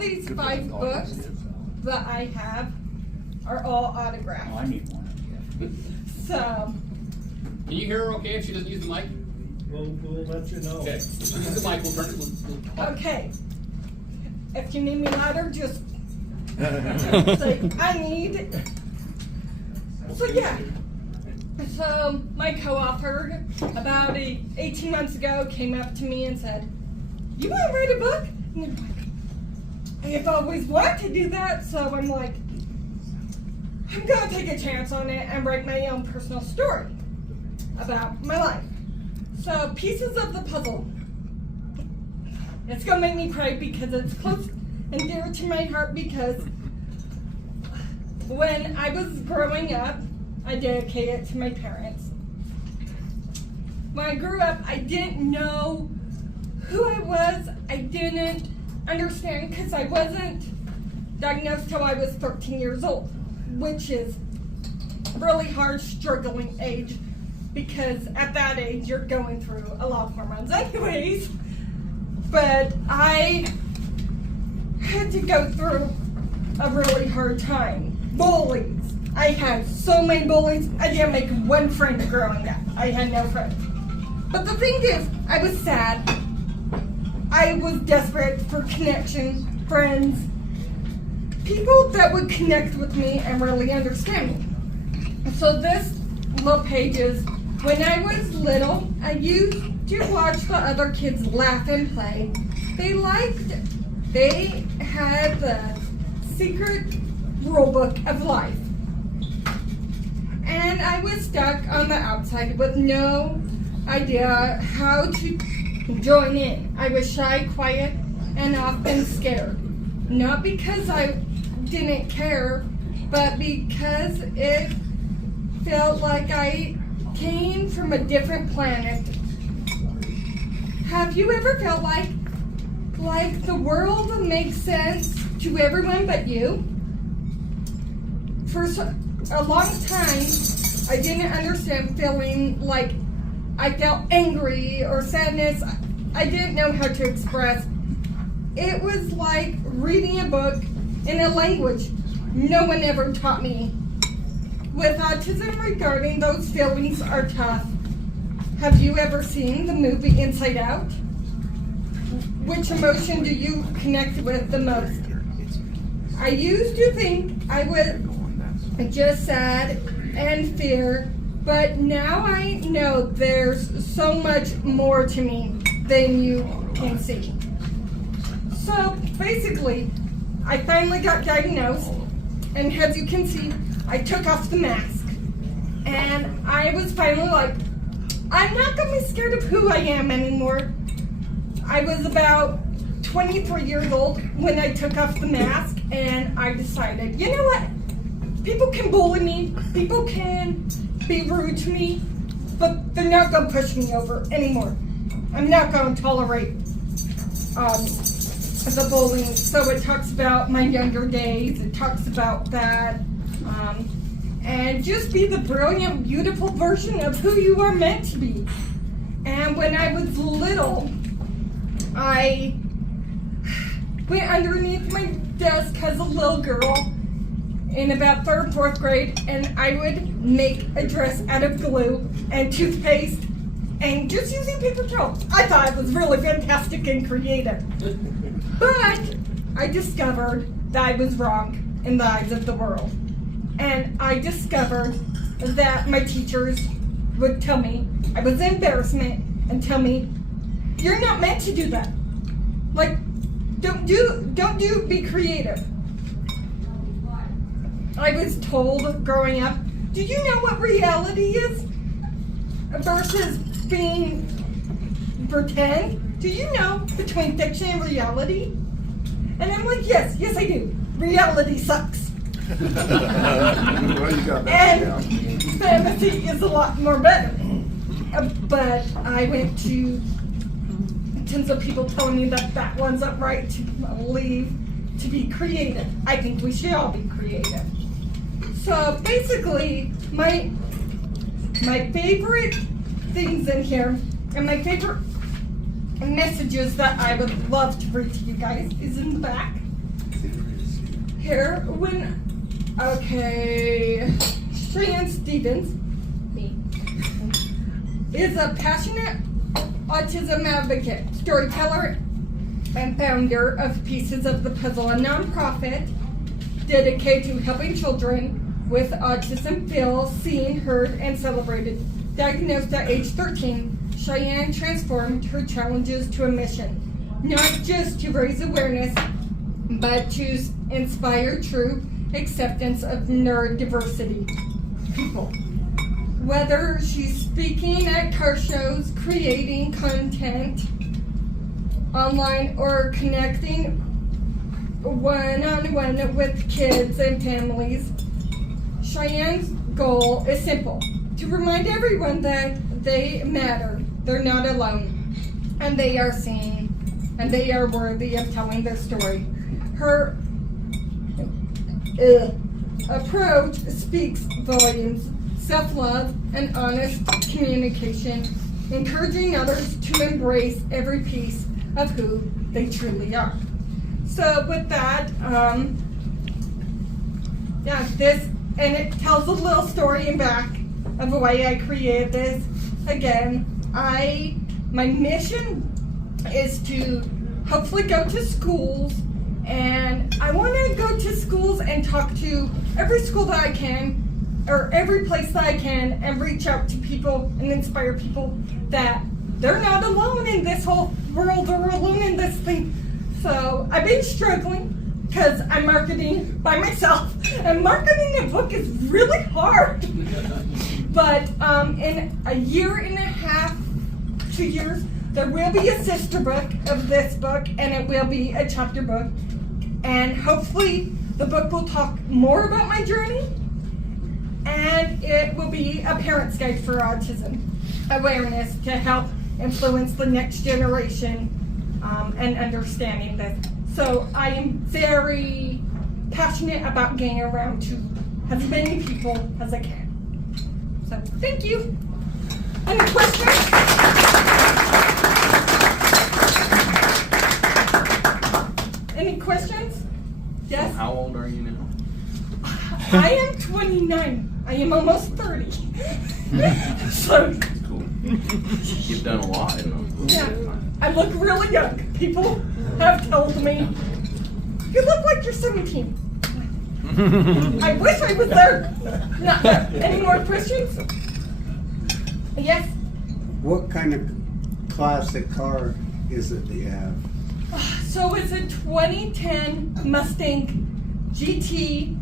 These 5 books that I have are all autographed. Oh, I need one. So, Can you hear her okay if she doesn't use the mic? We'll let you know. Okay, use the mic, we'll turn it. okay. If you need me louder, just say, I need. So, yeah. So, my co-author, about 18 months ago, came up to me and said, "You want to write a book?" And I'm like, I've always wanted to do that, so I'm like, I'm going to take a chance on it and write my own personal story about my life. So, Pieces of the Puzzle. It's going to make me cry because it's close and dear to my heart, because when I was growing up, I dedicated it to my parents. When I grew up, I didn't know who I was. I didn't understand because I wasn't diagnosed till I was 13 years old, which is a really hard, struggling age, because at that age you're going through a lot of hormones anyways. But I had to go through a really hard time. Bullies. I had so many bullies. I didn't make one friend growing up. I had no friends. But the thing is, I was sad. I was desperate for connection, friends, people that would connect with me and really understand me. So this little page is, when I was little, I used to watch the other kids laugh and play. They had the secret rule book of life. And I was stuck on the outside with no idea how to join in. I was shy, quiet, and often scared. Not because I didn't care, but because it felt like I came from a different planet. Have you ever felt like the world makes sense to everyone but you? For a long time, I didn't understand feeling like I felt angry or sadness. I didn't know how to express. It was like reading a book in a language no one ever taught me. With autism, regarding those feelings are tough. Have you ever seen the movie Inside Out? Which emotion do you connect with the most? I used to think I was just sad and fear, but now I know there's so much more to me than you can see. So basically, I finally got diagnosed, and as you can see, I took off the mask, and I was finally like, I'm not going to be scared of who I am anymore. I was about 23 years old when I took off the mask, and I decided, you know what? People can bully me, people can be rude to me, but they're not going to push me over anymore. I'm not going to tolerate the bullying. So it talks about my younger days, it talks about that, and just be the brilliant, beautiful version of who you are meant to be. And when I was little, I went underneath my desk as a little girl in about 3rd, 4th grade, and I would make a dress out of glue and toothpaste and just using paper towels. I thought it was really fantastic and creative. But I discovered that I was wrong in the eyes of the world. And I discovered that my teachers would tell me I was an embarrassment and tell me, you're not meant to do that. Like, be creative. I was told growing up, do you know what reality is versus being pretend? Do you know between fiction and reality? And I'm like, yes, I do. Reality sucks. Well, you got that down. And fantasy is a lot more better. But I went to tons of people telling me that one's not right to believe, to be creative. I think we should all be creative. So basically, my favorite things in here, and my favorite messages that I would love to read to you guys is in the back. here Cheyenne Stevens, me, is a passionate autism advocate, storyteller, and founder of Pieces of the Puzzle, a nonprofit dedicated to helping children with autism feel seen, heard, and celebrated. Diagnosed at age 13, Cheyenne transformed her challenges to a mission, not just to raise awareness, but to inspire true acceptance of neurodiversity people. Whether she's speaking at car shows, creating content online, or connecting one-on-one with kids and families, Cheyenne's goal is simple: to remind everyone that they matter, they're not alone, and they are seen, and they are worthy of telling their story. Her approach speaks volumes: self-love and honest communication, encouraging others to embrace every piece of who they truly are. So with that, and it tells a little story in back of the way I created this. Again, my mission is to hopefully go to schools, and I want to go to schools and talk to every school that I can, or every place that I can, and reach out to people and inspire people that they're not alone in this whole world or alone in this thing. So I've been struggling because I'm marketing by myself, and marketing a book is really hard. But in a year and a half, 2 years, there will be a sister book of this book, and it will be a chapter book. And hopefully the book will talk more about my journey, and it will be a parent's guide for autism awareness to help influence the next generation and understanding this. So I am very passionate about getting around to as many people as I can. So thank you. Any questions? Any questions? Yes? How old are you now? I am 29. I am almost 30. So, Cool. You've done a lot in them. yeah, I look really young. People have told me, you look like you're 17. I wish I was there. Not there. Any more questions? Yes? What kind of classic car is it that you have? So it's a 2010 Mustang GT,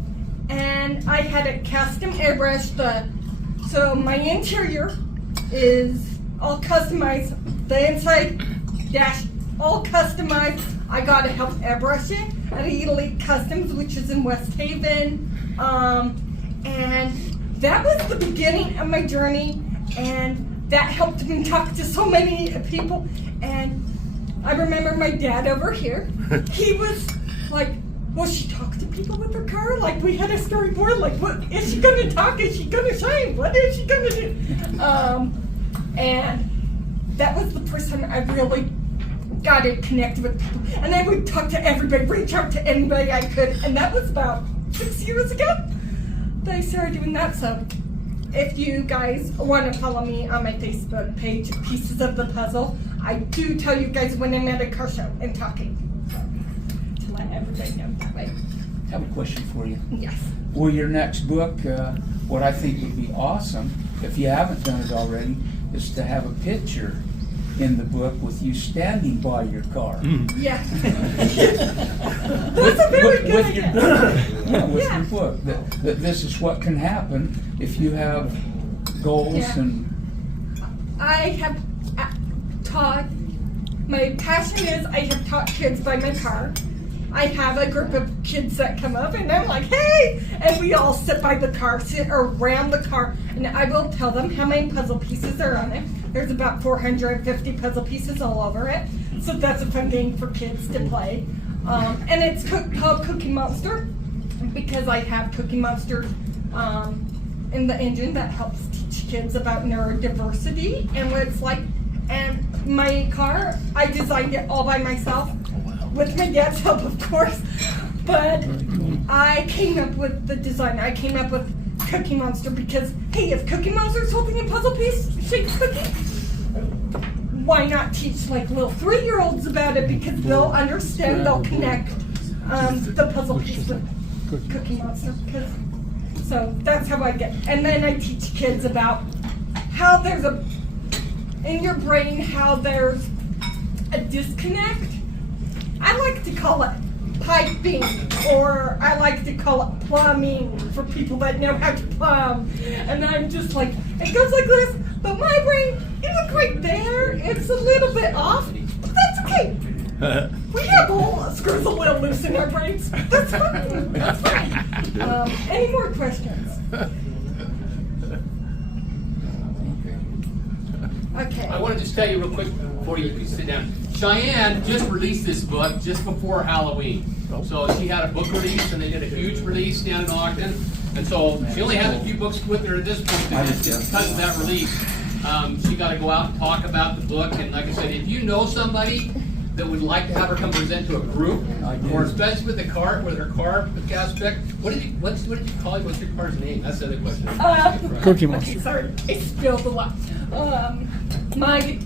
and I had it custom airbrushed. So my interior is all customized. The inside dash all customized. I got to help airbrush it at Elite Customs, which is in West Haven, and that was the beginning of my journey, and that helped me talk to so many people. And I remember my dad over here. He was like, "Will she talk to people with her car?" Like, we had a storyboard. Like, what is she gonna talk? Is she gonna shine? What is she gonna do? And that was the first time I really got it connected with people. And I would talk to everybody, reach out to anybody I could. And that was about 6 years ago that I started doing that. So if you guys want to follow me on my Facebook page, Pieces of the Puzzle, I do tell you guys when I'm at a car show and talking. So, to let everybody know that way. I have a question for you. Yes. For your next book, what I think would be awesome, if you haven't done it already, is to have a picture in the book with you standing by your car. Yeah. That's a very good with idea. with Yeah. your book. That this is what can happen if you have goals Yeah. and I have taught, my passion is I have taught kids by my car. I have a group of kids that come up and I'm like, hey! And we all sit by the car, sit around the car, and I will tell them how many puzzle pieces are on it. There's about 450 puzzle pieces all over it. So that's a fun game for kids to play. And it's called Cookie Monster because I have Cookie Monster in the engine that helps teach kids about neurodiversity and what it's like. And my car, I designed it all by myself with my dad's help, of course. But I came up with the design. I came up with Cookie Monster because, hey, if Cookie Monster's holding a puzzle piece shaped cookie, why not teach like little 3-year-olds about it, because they'll understand, they'll connect the puzzle piece with Cookie Monster. So that's how I get. And then I teach kids about how there's in your brain, how there's a disconnect. I like to call it piping, or I like to call it plumbing for people that know how to plumb. And I'm just like, it goes like this, but my brain, it's right there. It's a little bit off, but that's okay. We have all screws a little loose in our brains. That's fine. That's fine. Any more questions? Okay. I want to just tell you real quick before you sit down. Cheyenne just released this book just before Halloween. So she had a book release, and they did a huge release down in Ogden. And so she only has a few books with her at this point because of that release. She got to go out and talk about the book. And like I said, if you know somebody that would like to have her come present to a group, or especially with the car, with her car aspect, what did you call it? What's your car's name? That's the other question. Cookie Monster. Okay, sorry, I spilled a lot. My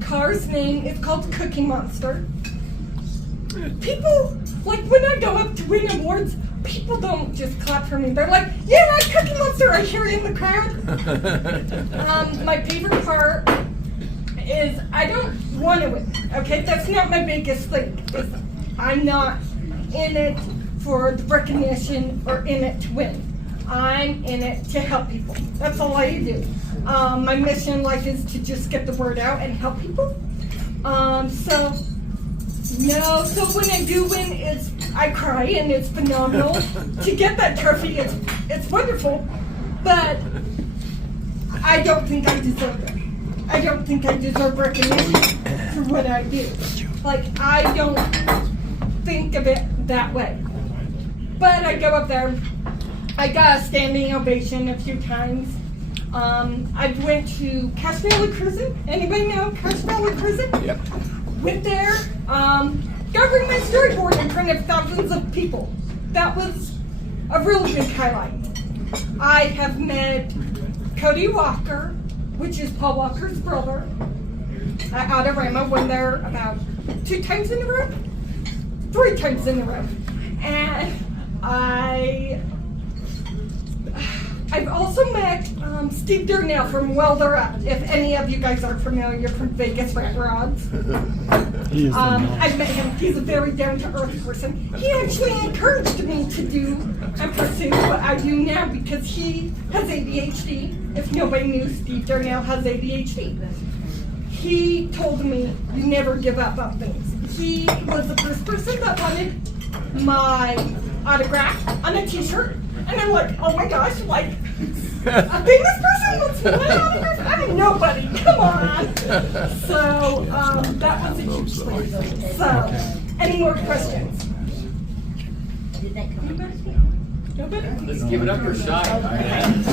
car's name is called Cookie Monster. People, like when I go up to win awards, people don't just clap for me. They're like, yeah, right, Cookie Monster, I hear you in the crowd. My favorite part is I don't want to win, okay? That's not my biggest thing. I'm not in it for the recognition or in it to win. I'm in it to help people. That's all I do. My mission in life is to just get the word out and help people. So when I do win, I cry and it's phenomenal. To get that trophy, it's wonderful, but I don't think I deserve it. I don't think I deserve recognition for what I do. Like, I don't think of it that way. But I go up there. I got a standing ovation a few times. I went to Cache Valley Prison. Anybody know Cache Valley Prison? Yep. Went there. Got bring my storyboard in front of thousands of people. That was a really big highlight. I have met Cody Walker, which is Paul Walker's brother, at Adorama, when they're about 2 times in a row, 3 times in a row. And I've also met Steve Darnell from Welder Up, if any of you guys are familiar from Vegas Rat Rods. I've met him. He's a very down-to-earth person. He actually encouraged me to do and pursue what I do now because he has ADHD. If nobody knew, Steve Darnell has ADHD. He told me, you never give up on things. He was the first person that wanted my autograph on a t-shirt. And I'm like, oh my gosh, like, a famous person wants my autograph? I'm nobody, come on. So, that was a huge thing. So, any more questions? Nobody? Let's give it up for Cheyenne.